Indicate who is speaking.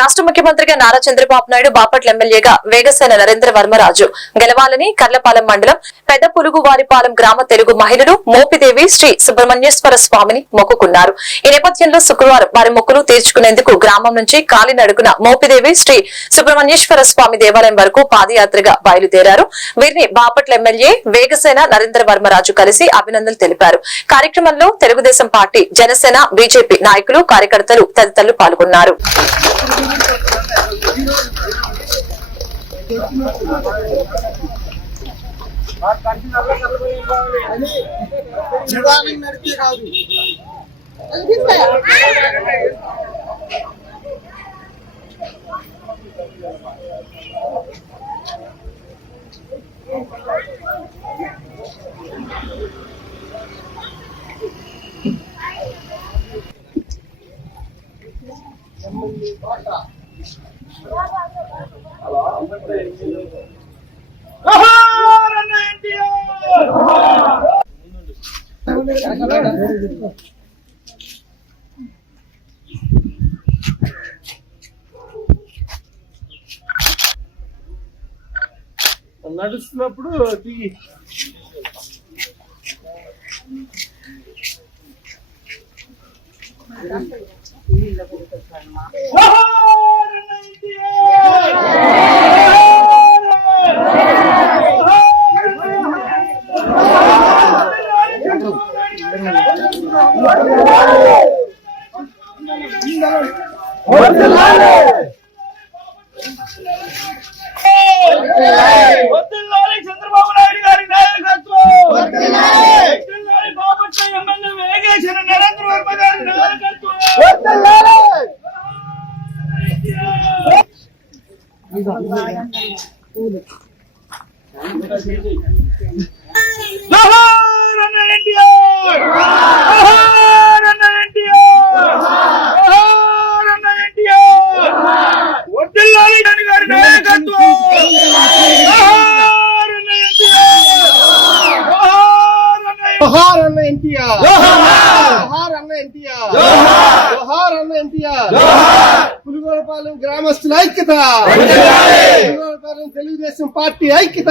Speaker 1: రాష్ట్ర ముఖ్యమంత్రిగా నారా చంద్రబాబు నాయుడు బాపట్ల ఎమ్మెల్యేగా వేగసేన నరేంద్ర వర్మరాజు గెలవాలని కర్లపాలెం మండలం పెద్ద పులుగువారిపాలెం గ్రామ తెలుగు మహిళలు మోపిదేవి శ్రీ సుబ్రహ్మణ్యేశ్వర స్వామిని మొక్కుకున్నారు. ఈ నేపథ్యంలో శుక్రవారం వారి మొక్కులు తీర్చుకునేందుకు గ్రామం నుంచి కాలినడుగున మోపిదేవి శ్రీ సుబ్రహ్మణ్యేశ్వర స్వామి దేవాలయం వరకు పాదయాత్రగా బయలుదేరారు. వీరిని బాపట్ల ఎమ్మెల్యే వేగసేన నరేంద్ర వర్మరాజు కలిసి అభినందనలు తెలిపారు. కార్యక్రమంలో తెలుగుదేశం పార్టీ జనసేన బీజేపీ నాయకులు కార్యకర్తలు తదితరులు పాల్గొన్నారు.
Speaker 2: నిదానం నడిపే కాదు నడుస్తున్నప్పుడు దిగి
Speaker 3: వద్దుల్లాలి చంద్రబాబు నాయుడు గారి నాయకత్వం వద్దుల్లాలి బాపట్ల ఎమ్మెల్యే వేగేశ్వర నరేంద్ర వర్మ గారి నాయకత్వం
Speaker 2: పులిగోడపాలెం గ్రామస్తుల ఐక్యత. పులిగోడపాలెం తెలుగుదేశం పార్టీ ఐక్యత.